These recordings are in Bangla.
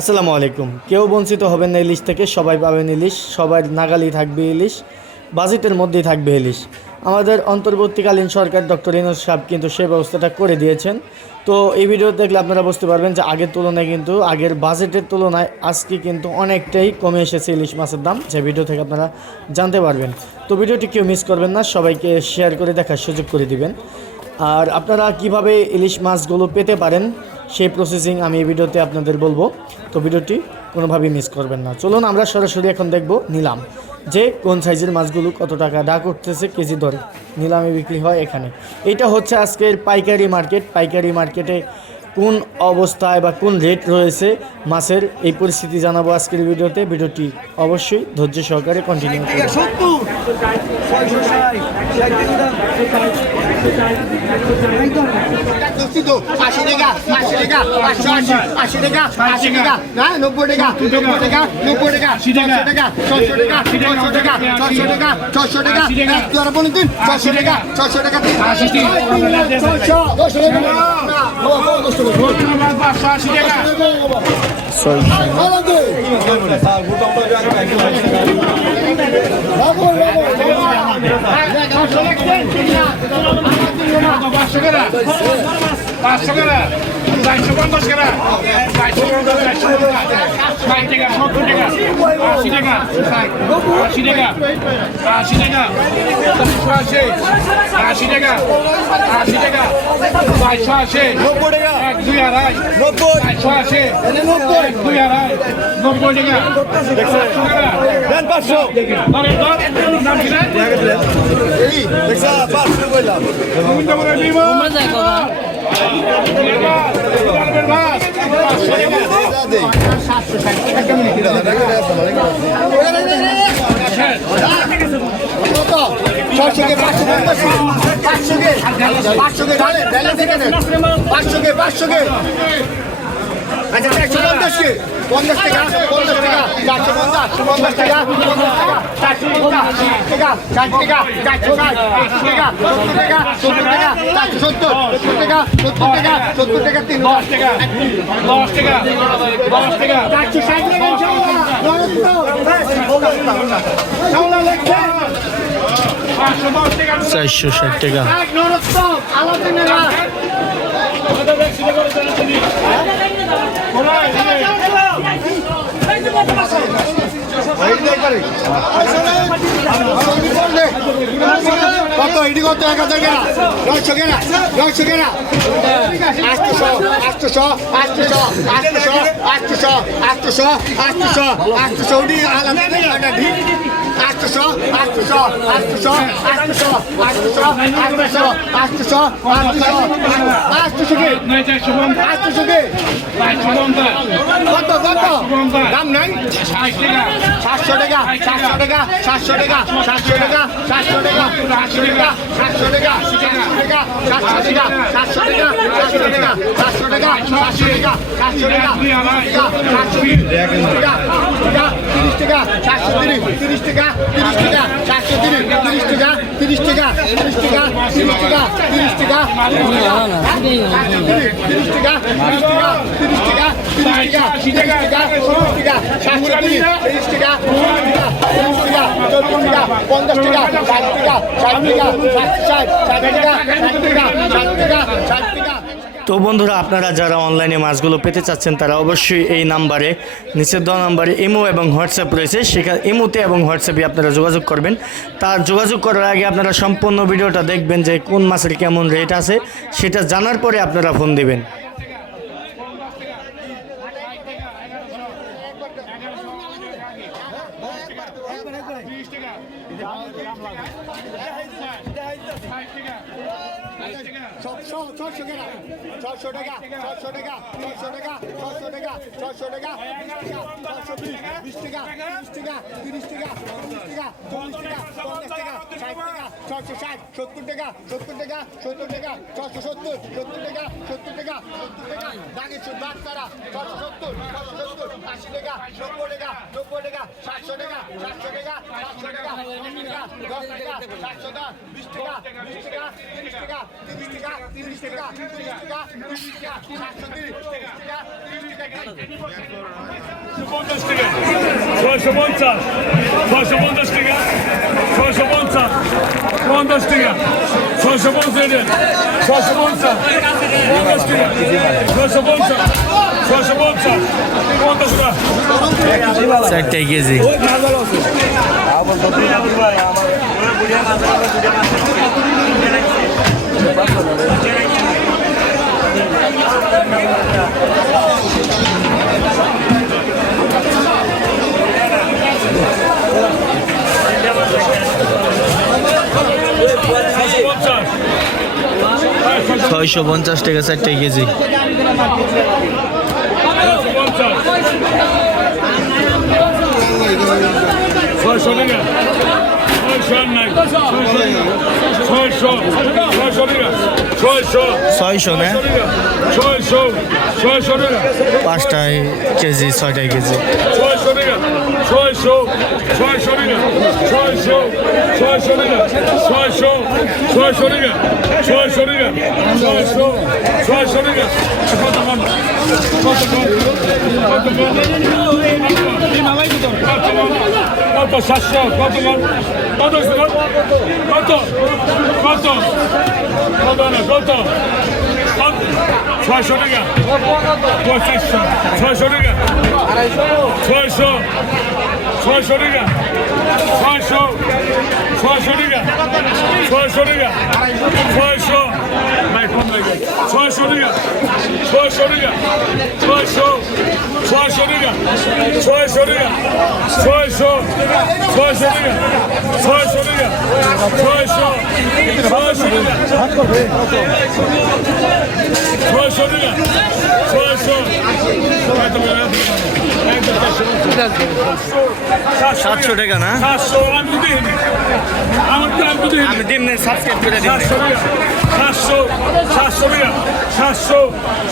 আসসালামু আলাইকুম। কেউ বঞ্চিত হবেন না ইলিশ থেকে, সবাই পাবেন ইলিশ, সবার নাগালি থাকবে ইলিশ, বাজেটের মধ্যেই থাকবে ইলিশ। আমাদের অন্তর্বর্তীকালীন সরকার ডক্টর ইনোজ সাহেব কিন্তু সে ব্যবস্থাটা করে দিয়েছেন। তো এই ভিডিও দেখলে আপনারা বুঝতে পারবেন যে আগের তুলনায় কিন্তু, আগের বাজেটের তুলনায় আজকে কিন্তু অনেকটাই কমে এসেছে ইলিশ মাছের দাম, যে ভিডিও থেকে আপনারা জানতে পারবেন। তো ভিডিওটি কেউ মিস করবেন না, সবাইকে শেয়ার করে দেখার সুযোগ করে দিবেন। আর আপনারা কীভাবে ইলিশ মাছগুলো পেতে পারেন সেই প্রসেসিং আমি এই ভিডিওতে আপনাদের বলব। তো ভিডিওটি কোনোভাবেই মিস করবেন না। চলুন আমরা সরাসরি এখন দেখব নিলাম। যে কোন সাইজের মাছগুলো কত টাকা দা করতেছে কেজি দরে নিলামে বিক্রি হয় এখানে। এটা হচ্ছে আজকের পাইকারি মার্কেট পাইকারি মার্কেটে কোন অবস্থায় বা কোন রেট রয়েছে মাছের, এই পরিস্থিতি জানাব আজকের ভিডিওতে। ভিডিওটি অবশ্যই ধৈর্য সহকারে কন্টিনিউ করুন। দুঃখিত আশি টাকা আশি টাকা পাঁচশো আশি আশি টাকা আশি টাকা হ্যাঁ নব্বই টাকা নব্বই টাকা নব্বই টাকা ছশো টাকা ছশো টাকা ছশো টাকা ছশো টাকা ছশো টাকা এক দুয়ারা বলুন দিন ছশো টাকা ছশো টাকা দশশো টাকা পাঁচশো টাকা পাঁচশো টাকা চারশো পঞ্চাশ টাকা চারশো পঞ্চাশ চারশো টাকা ষাট টাকা সত্তর টাকা আশি টাকা আশি টাকা আশি টাকা চারশো আশি আশি টাকা আশি টাকা চারশো আশি নব্বই টাকা এক দুই আড়াই নব্বই চারশো আশি এক দুই আড়াই নব্বই টাকা চারশো টাকা। পাঁচশো। নাম কি দেখছা পাঁচশো পাঁচশো কে পাঁচশো কে আচ্ছা চারশো পঞ্চাশ কে? পঞ্চাশ টাকা পঞ্চাশ টাকা। চারশো পঞ্চাশ পঞ্চাশ টাকা পঞ্চাশ টাকা। চারশো পঞ্চাশ টাকা ষাট টাকা চারশো ষাট আশি টাকা সত্তর টাকা সত্তর টাকা চারশো সত্তর সত্তর টাকা সত্তর টাকা সত্তর টাকা তিন দশ টাকা দশ টাকা দশ টাকা। চারশো ষাট টাকা পাঁচশো দশ টাকা চারশো ষাট টাকা। আলাদা কত এটি কত এক হাজার কেনা নয়শো কেনা নয়শো কেনা আটশোশো আটশোশো আটশোশো আটশোশো আটশোশো আটশোশো আটশোশো আটশোশো ওটি আলাদা আটশোশো আটশোশো আটশোশো আটশোশো আটশোশো আটশোশো আটশোশো আটশোশো আটশোশো কে আটশোশো কে কত কত দাম নাই ষাট টাকা সাতশো টাকা সাতশো টাকা সাতশো টাকা সাতশো টাকা সাতশো টাকা সাতশো টাকা সাতশো টাকা সাতশো টাকা সাতশো টাকা সাতশো টাকা সাতশো টাকা সাতশো টাকা সাতশো টাকা সাতশো টাকা তিরিশ টাকা সাতশো তিরিশ তিরিশ টাকা তিরিশ টাকা সাতশো তিরিশ তিরিশ টাকা তিরিশ টাকা তিরিশ টাকা তিরিশ টাকা তিরিশ টাকা তিরিশ টাকা তিরিশ টাকা তিরিশ টাকা তিরিশ টাকা তিরিশ টাকা তিরিশ টাকা সাতশো তিরিশ তিরিশ টাকা তিরিশ টাকা চল্লিশ টাকা পঞ্চাশ টাকা ষাট টাকা ষাট টাকা ষাট ষাট ষাট টাকা ষাট টাকা ষাট টাকা ষাট টাকা তো বন্ধুরা, আপনারা যারা অনলাইনে মাছগুলো পেতে চাচ্ছেন, তারা অবশ্যই এই নাম্বারে, নিচের দেওয়া নাম্বারে ইমো এবং হোয়াটসঅ্যাপ রয়েছে। সেখানে ইমোতে এবং হোয়াটসঅ্যাপে আপনারা যোগাযোগ করবেন। তার যোগাযোগ করার আগে আপনারা সম্পূর্ণ ভিডিওটা দেখবেন যে কোন মাছের কেমন রেট আছে, সেটা জানার পরে আপনারা ফোন দিবেন। ছশো ছশো টাকা ছশো টাকা ছশো টাকা ছশো টাকা ছশো টাকা ছশো টাকা ছশো বিশ টাকা তিরিশ টাকা তিরিশ টাকা তিরিশ টাকা চল্লিশ টাকা পঞ্চাশ টাকা ষাট টাকা ছশো ষাট সত্তর টাকা সত্তর টাকা সত্তর টাকা ছশো সত্তর টাকা সত্তর টাকা সত্তর টাকা দাগের সুদ দাগ তারা ছশো সত্তর ছশো সত্তর আশি টাকা। নব্বই টাকা নব্বই টাকা সাতশো টাকা সাতশো টাকা সাতশো টাকা দশ টাকা সাতশো টাকা বিশ টাকা বিশ টাকা তিরিশ টাকা তিরিশ টাকা তিরিশ টাকা তিরিশ টাকা তিরিশ টাকা সাতশো তিরিশ তিরিশ টাকা তিরিশ টাকা টাকা ছয়শো পঞ্চাশ ছয়শো পঞ্চাশ টাকা। ছয়শো পঞ্চাশ পঞ্চাশ টাকা। ছয়শো পঞ্চাশ ছয়শো পঞ্চাশ পঞ্চাশ টাকা। ছয়শো পঞ্চাশ ছয়শো পঞ্চাশ পঞ্চাশ টাকা। চারটাই কেজি। পঞ্চাশ ছয়শো পঞ্চাশ টাকা চারটে কেজি। ছয়শো টাকা। ছয়শো আর নাই ছয়শো ছয়শো টাকা ছয়শো ছয়শো না ছয়শো ছয়শো টাকা পাঁচটায় কেজি ছয়টাই কেজি ছয়শো কত সাতশো, কত কত কত? কত? কত না, কত? ছয়শো টাকা। পঁচাশশো ছয়শো টাকা। ছয়শো? ছয়শো টাকা। ছয়শো? ছয়শো টাকা। ছয়শো টাকা। ছয়শো? ভাই কম লাগে ছয়শো টাকা ছয়শো টাকা ছয়শো ছয়শো টাকা ছয়শো টাকা ছয়শো ছয়শো সাতশো টাকা না? আমি দিন সাবস্ক্রাইব করে দিন সাতশো সাতশো টাকা। সাতশো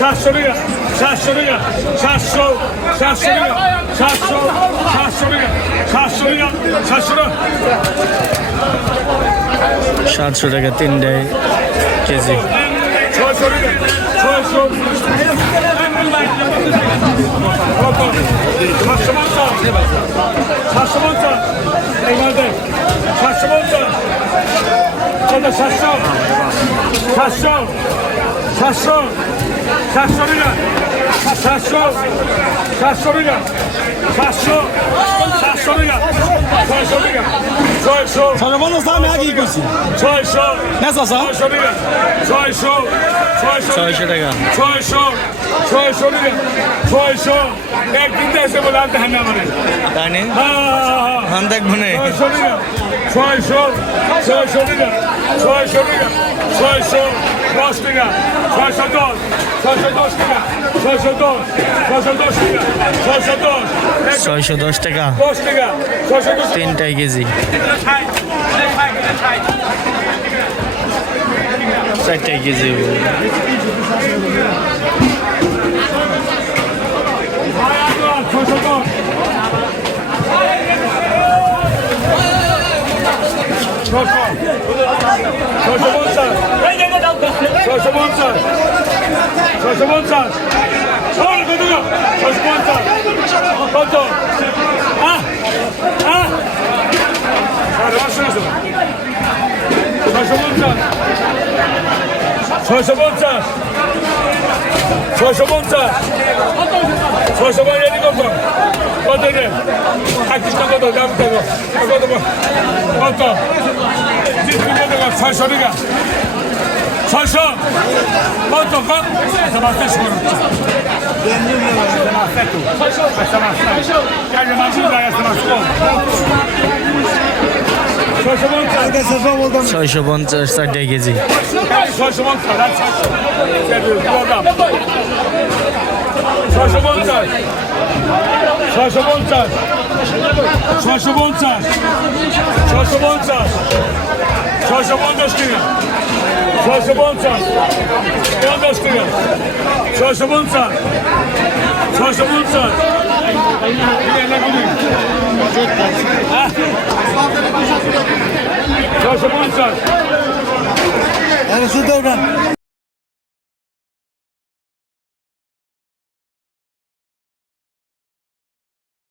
সাতশো টাকা। সাতশো টাকা। সাতশো সাতশো টাকা। সাতশো সাতশো টাকা। সাতশো টাকা সাতশো টাকা। সাতশো টাকা তিনটায় কেজি। ছয়শো টাকা ছয়শো। সাতশো পঞ্চাশ সাতশো পঞ্চাশ সাতশো পঞ্চাশ কত সাতশো সাতশো সাতশো সাতশো টাকা সাতশো সাতশো টাকা সাতশো সাতশো টাকা ছয়শো টাকা ছয়শো সর্বনাশ আমি আগেই কইছি ছয়শো না চাচা ছয়শো ছয়শো টাকা ছয়শো ছয়শো টাকা ছয়শো একদিন দেশে বলে আনতে হান্না মানে তাই নি হান দেখব না ছয়শো টাকা ছয়শো ছয়শো টাকা ছয়শো টাকা ছয়শো দশ টাকা ছয়শো দশ ছয়শো দশ টাকা। ছয়শো দশ ছয়শো দশ। টাকা ছয়শো দশ এক- ছয়শো দশ টাকা দশ টাকা ছয়শো দশ তিনটায় কেজি চারটায় কেজি ছয়শো দশ ছয়শো ছয়শো পঞ্চাশ ছয়শো পঞ্চাশ। ছয়শো পঞ্চাশ। ছয়শো পঞ্চাশ। কত? হ্যাঁ হ্যাঁ। ছয়শো পঞ্চাশ। ছয়শো পঞ্চাশ। ছয়শো পঞ্চাশ। ছয়শো পঞ্চাশ কত? কত রে? একত্রিশ কত? দাম কত? কত? কত? ছয়শো টাকা। ছয়শো। কত কত? ছয়শো পঞ্চাশ চারটায় কেজি। ছয়শো পঞ্চাশ ছয়শো পঞ্চাশ। ছয়শো পঞ্চাশ। ছয়শো পঞ্চাশ। ছয়শো পঞ্চাশ। ছয়শো পঞ্চাশ টাকা ছয়শো পঞ্চাশ পঞ্চাশ টাকা ছয়শো পঞ্চাশ ছয়শো পঞ্চাশ